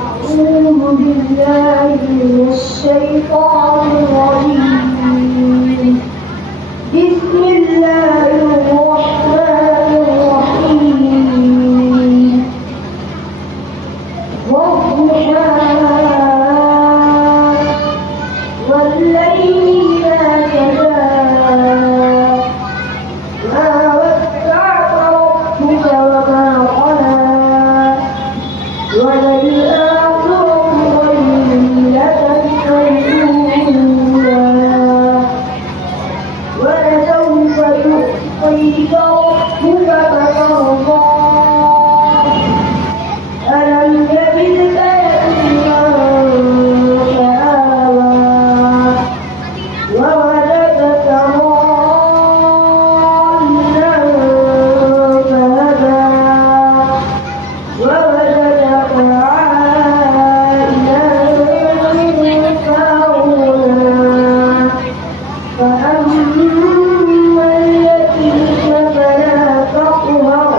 أعوذ بالله من الشيطان الرجيم بسم الله الرحمن الرحيم والضحى والليل إذا سجى ما ودعك ربك وما قلى وللآخرة خير لك من الأولى ولسوف يعطيك ربك فترضى ألم يجدك يتيما فآوى ووجدك ضالا فهدى ووجدك عائلا فأغنى فأما اليتيم فلا تقهر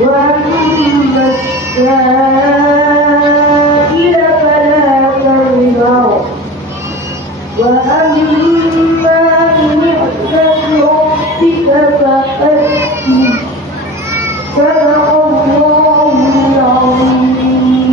وأما السائل فلا تنهر وأما بنعمة ربك فحدث صدق الله العظيم।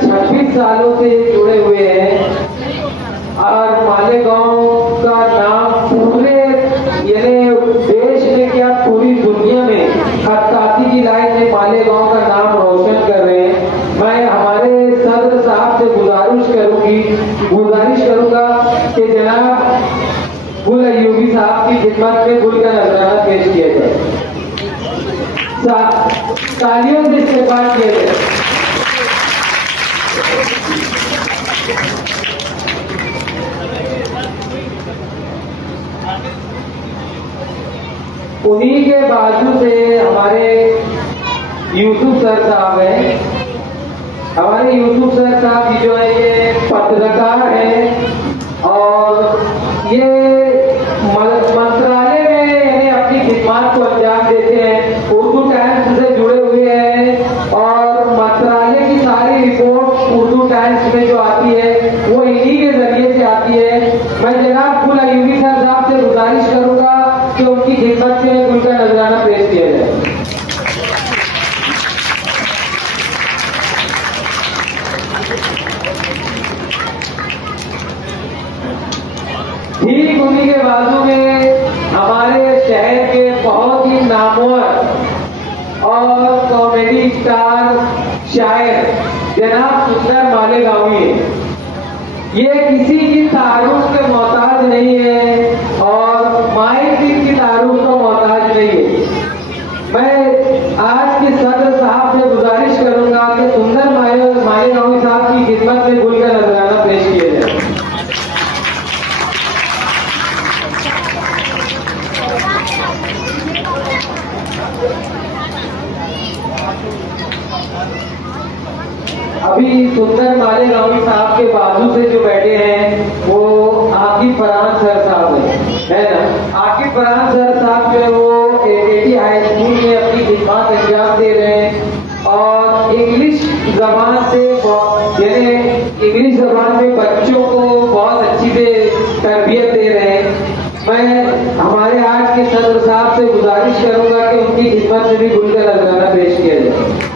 26 سالوں سے جڑے ہوئے ہیں اور مالیگاؤں کا نام پورے یعنی دیش میں کیا پوری دنیا میں خطاطی کی لائن میں مالیگاؤں کا نام روشن کر رہے ہیں. میں ہمارے صدر صاحب سے گزارش کروں گا کہ جناب گل ایوبی صاحب کی خدمت میں گل کا نذرانہ پیش کیا جائے. تالیوں سے استقبال کیا جائے. انہی کے بازو سے ہمارے یوسف سر صاحب ہیں. ہمارے یوسف سر صاحب جو ہے یہ پترکار ہیں اور یہ منترالیہ میں یعنی اپنی خدمات کو انجام دیتے ہیں. اردو ٹائمز سے جڑے ہوئے ہیں اور منترالیہ کی ساری رپورٹ اردو ٹائمز میں جو آتی ہے وہ انہی کے ذریعے سے آتی ہے. میں جناب گل ایوبی سر صاحب سے گزارش کروں گا کہ ان کی خدمت سے ان کا نذرانہ پیش کیا جائے. ٹھیک انہی کے بازو میں ہمارے شہر کے بہت ہی نامور اور کامیڈی اسٹار شاعر جناب سندر مالیگاؤں ہیں. یہ کسی کی تعارف کے محتاج نہیں ہے اور مائک کی تعارف کا محتاج نہیں ہے. میں آج کے صدر صاحب سے گزارش کروں گا کہ سندر مالیگاؤں صاحب کی خدمت میں گل کا نذرانہ پیش کیا جائے. ابھی سندر مالیگاؤں صاحب کے بازو سے جو بیٹھے ہیں وہ عاقب فرحان سر صاحب ہیں ہے نا. عاقب فرحان سر صاحب جو ہے وہ AT ہائی اسکول میں اپنی خدمات انجام دے رہے ہیں اور انگلش زبان سے یعنی انگلش زبان میں بچوں کو بہت اچھی سے تربیت دے رہے ہیں. میں ہمارے آج کے صدر صاحب سے گزارش کروں گا کہ ان کی خدمت میں بھی گل کا نذرانہ پیش کیا جائے.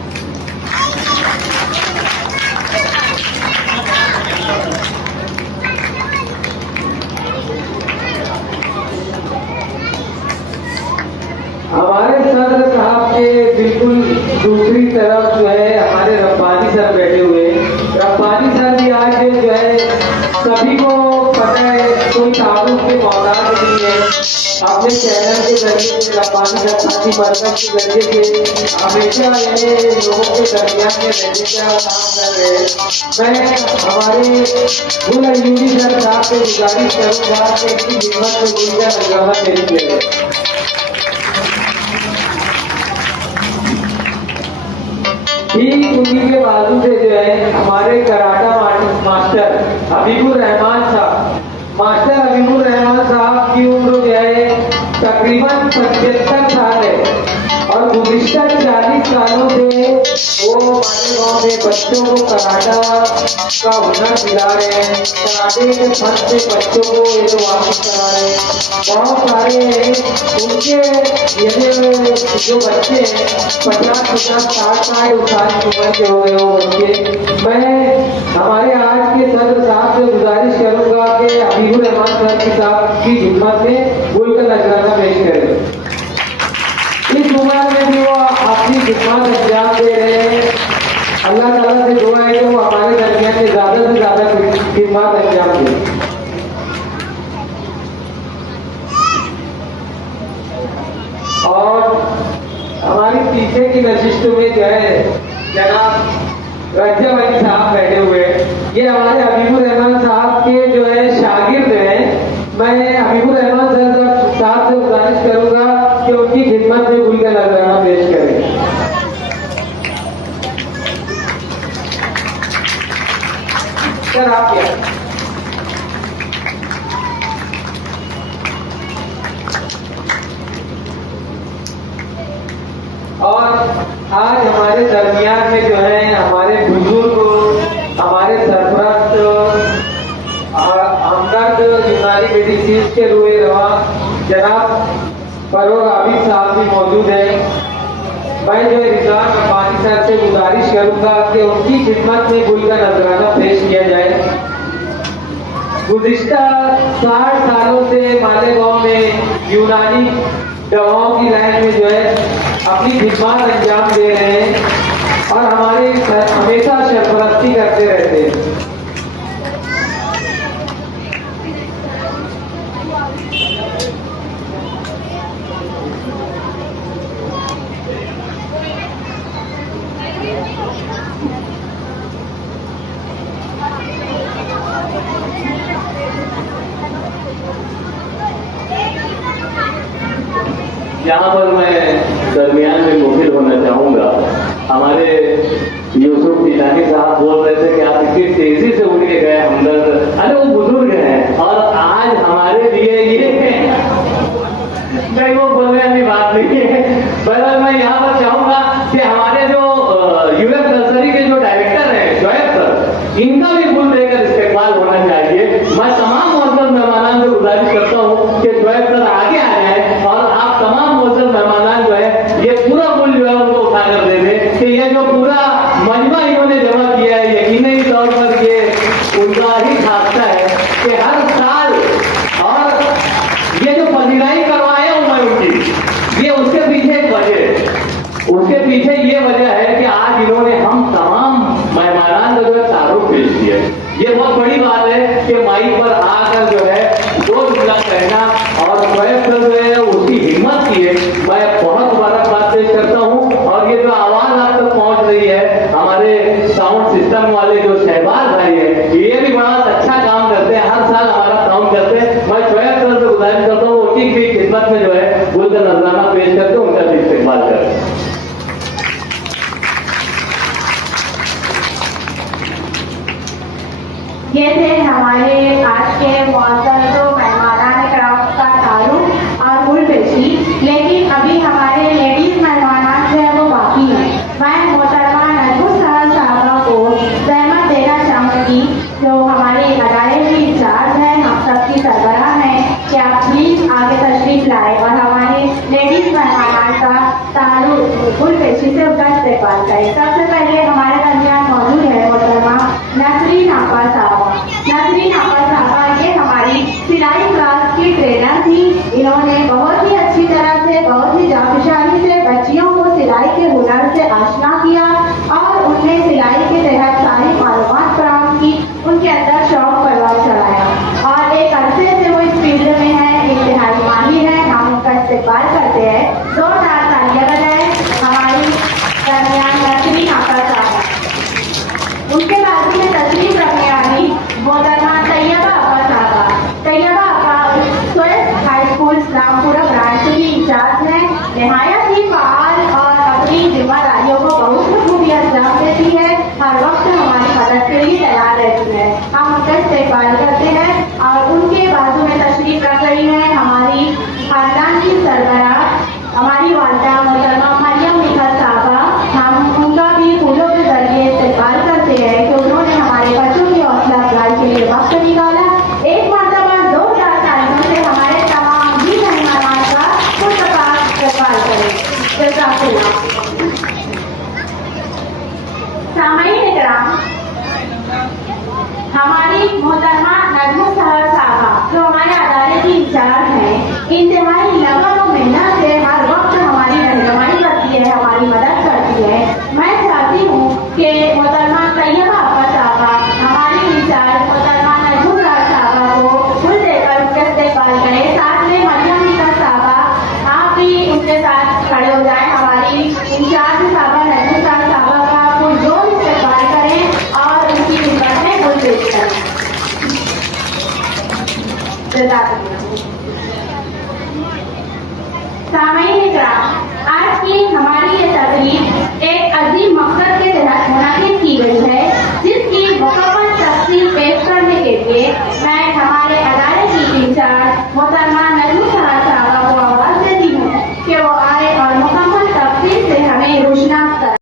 ہمارے صدر صاحب کے بالکل دوسری طرف جو ہے ہمارے ربانی سر بیٹھے ہوئے. ربانی سر بھی آج جو ہے سبھی کو پتہ ہے کوئی تعارف کے محتاج نہیں ہے. اپنے چینل کے ذریعے سے ربانی سر ساتھی مرکز کے ذریعے سے ہمیشہ یعنی لوگوں کے درمیان میں رہنے کا کام کر رہے ہیں. میں ہمارے گل ایوبی سر صاحب سے گزارش کروں گا کہ ان کی خدمت میں گل کا نذرانہ پیش کیا جائے. ٹھیک انہی کے بازو سے جو ہے ہمارے کراٹا ماسٹر حبیب الرحمان صاحب. ماسٹر حبیب الرحمان صاحب کی عمر جو ہے تقریباً 75 سال ہے اور گزشتہ 40 سالوں سے وہ مالیگاؤں میں بچوں کو کراٹا کا ہنر دلا رہے ہیں. کراٹے کے فن سے بچوں کو یہ جو واقف کرا رہے ہیں. بہت سارے ان کے یہ جو بچے ہیں 50-60 سال کی عمر کے ہو گئے ہو بچے. میں ہمارے آج کے صدر صاحب سے گزارش کروں گا کہ حبیب الرحمان سر صاحب کی خدمت میں گل کا نذرانہ پیش کریں. اس عمر میں بھی وہ اپنی خدمات انجام دے رہے ہیں. اللہ تعالیٰ سے دعا ہے کہ وہ ہمارے درمیان میں زیادہ سے زیادہ خدمات انجام دیں. اور ہماری پیچھے کی نشست میں جو ہے جناب رجب علی صاحب بیٹھے ہوئے. یہ ہمارے حبیب الرحمان صاحب کے جو ہے شاگرد ہیں. میں حبیب الرحمان صاحب سے گزارش کروں گا کہ ان کی خدمت میں گل کا نذرانہ پیش کریں. سر آپ کیا اور آج ہمارے درمیان میں جو ہے ہمارے بزرگ ہمارے سرپرست ہمدرد یونانی میڈیسین کے روئے رواں جناب فروغ عابد صاحب بھی موجود ہیں. میں جو ہے رضوان ربانی صاحب سے گزارش کروں گا کہ ان کی خدمت میں گل کا نذرانہ پیش کیا جائے۔ گزشتہ 60 سالوں سے مالیگاؤں میں یونانی دواؤں کی لائن میں جو ہے اپنی خدمات انجام دے رہے ہیں اور ہماری ہمیشہ سرپرستی کرتے رہتے ہیں۔ یہاں پر میں درمیان میں مفید ہونا چاہوں گا۔ ہمارے یوسف تیجانی صاحب بول رہے تھے کہ آپ اتنی تیزی سے اٹھ کے گئے ہمدرد، ارے وہ بزرگ ہیں اور آج ہمارے لیے یہ نہیں، وہ بولنے والی بات نہیں ہے۔ بہرحال میں یہاں پر چاہوں گا کہ ہمارے جو یو ایف نرسری کے جو ڈائریکٹر ہیں شعیب سر، ان کا بھی پھول دے کر استقبال ہونا چاہیے۔ میں تمام معزز مہمانان سے گزارش کرتا ہوں کہ شعیب سر آگے آ جائیں اور آپ تمام معزز مہمانان جو ہے یہ پورا پھول جو ہے ان کو اٹھا کر دے دیں کہ یہ جو پورا مجمع انہوں نے جمع کیا ہے، یقینی طور پر یہ ان کا ہی خاصہ ہے کہ ہر سال، اور یہ جو پذیرائی کروایا ہوں میں ان کی، یہ اس کے پیچھے ایک وجہ ہے۔ اس کے پیچھے یہ وجہ ہے کہ آج انہوں نے ہم تمام مہمانان کا جو ہے تعارف پیش کیا ہے۔ یہ بہت بڑی بات ہے کہ مائک پر آ کر جو ہے دو جملہ کہنا، اور شعیب سر جو ہے اس کی ہمت کی ہے، میں بہت مبارکباد پیش کرتا ہوں۔ اور یہ جو آواز آپ تک پہنچ رہی ہے، ہمارے ساؤنڈ سسٹم والے جو شہباز بھائی ہیں، یہ بھی بڑا اچھا کام کرتے ہیں، ہر سال ہمارا کام کرتے ہیں۔ میں شعیب سر سے گزارش کرتا ہوں ان کی خدمت میں جو ہے گل کا نذرانہ پیش کرتے ہیں، ان کا بھی استقبال کریں۔ یہ تھے ہمارے آج کے معزز مہمانان کرام کا تعارف اور گل پیشی، لیکن ابھی ہمارے لیڈیز مہمانان جو ہے وہ باقی ہیں۔ میں محترمہ نجم سہل صاحبہ کو زحمت دینا چاہوں گی، جو ہماری ادارے کی انچارج ہے، ہم سب کی سربراہ ہیں، کہ آپ پلیز آگے تشریف لائے اور ہمارے لیڈیز مہمانان کا تعارف گل پیشی سے ان کا استقبال کریں۔ سب سے پہلے ہمارے درمیان موجود ہے محترمہ نسرین آپا صاحبہ۔ نسرین آپا صاحبہ یہ ہماری سلائی کلاس کی ٹرینر تھی۔ انہوں نے بہت ہی اچھی طرح سے، بہت ہی جانبداری سے بچیوں کو سلائی کے ہنر سے آشنا کیا اور ان نے سلائی کے تحت ساری معلومات فراہم کی، ان کے اندر شوق پروان چڑھایا اور ایک عرصے سے وہ اس فیلڈ میں ہے، انتہائی ماہر ہے۔ ہم ان کا استقبال کرتے ہیں، زوردار تالیاں بجائیں ہماری درمیان نسرین آپا صاحبہ۔ ان کے بازو میں تشریف رکھنے والی محترمہ طیبہ آپا صاحبہ۔ طیبہ آپا سویس ہائی اسکول اسلام پورہ برانچ کی انچارج ہیں، نہایت ہی فعال اور اپنی ذمہ داریوں کو بہت بخوبی انجام دیتی ہے، ہر وقت ہماری مدد کے لیے تیار رہتی ہے۔ ہم ان کا استقبال کرتے ہیں اور ان کے بازو میں تشریف رکھ رہی ہیں ہماری خاندان کی سربراہ، ہماری والدہ محترمہ مریم نکھت صاحبہ۔ ہم ان کا بھی پھولوں کے ذریعے استقبال کرتے ہیں کہ انہوں نے ہمارے بچوں کی حوصلہ افزائی کے لیے وقت نکالا۔ ایک مرتبہ زوردار تالیوں سے ہمارے تمام بھی مہمانان کا پرتپاک استقبال کریں۔ جزاک اللہ۔ سامعین کرام، ہماری محترمہ نجم سہل صاحبہ جو ہمارے ادارے کی انچارج ہیں، انتہائی لگن و محنت سے ہر وقت ہماری رہنمائی کرتی ہے، ہماری مدد کرتی ہے۔ میں چاہتی ہوں کہ محترمہ طیبہ آپا صاحبہ ہماری انچارج محترمہ نجم سہل صاحبہ کو پھول دے کر ان کا استقبال کریں۔ ساتھ میں مریم نکھت صاحبہ آپ بھی ان کے ساتھ کھڑے ہو جائیں، ہماری انچارج صاحبہ نجم سہل صاحبہ کا پرجوش استقبال کریں اور ان کی خدمت میں پھول پیش کریں۔ جزاک اللہ۔ سامعین اکرام، آج کی ہماری یہ تقریب ایک عظیم مقصد کے تحت منعقد کی گئی ہے، جس کی مکمل تفصیل پیش کرنے کے لیے میں ہمارے ادارے کی انچارج محترمہ